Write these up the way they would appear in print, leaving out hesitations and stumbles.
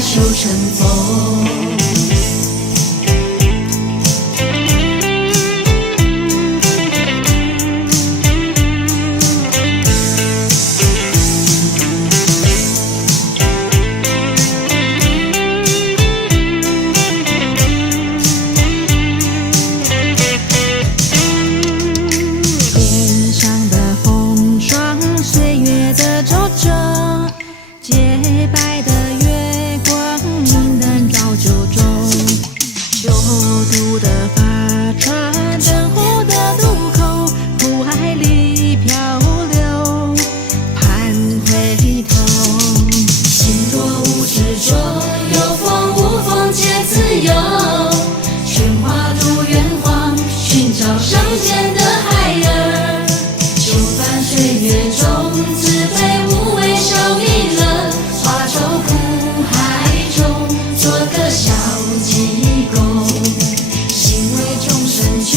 手成风。天上的风霜，岁月的皱褶，洁白的月光，明灯照旧中。修渡的发船，等候的渡口，苦海里漂流，盼回头。心若无执着，有风无风皆自由。喧哗渡远方，寻找上天的孩儿。就伴岁月中，慈悲无畏受益人。化舟苦海中，做个小济公。心为众生求，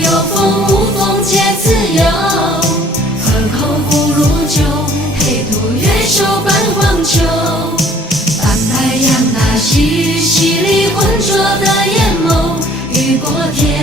有风无风皆自由。喝口葫芦酒，陪渡月手伴黄秋。半太阳那西，洗礼浑浊的眼眸，雨过天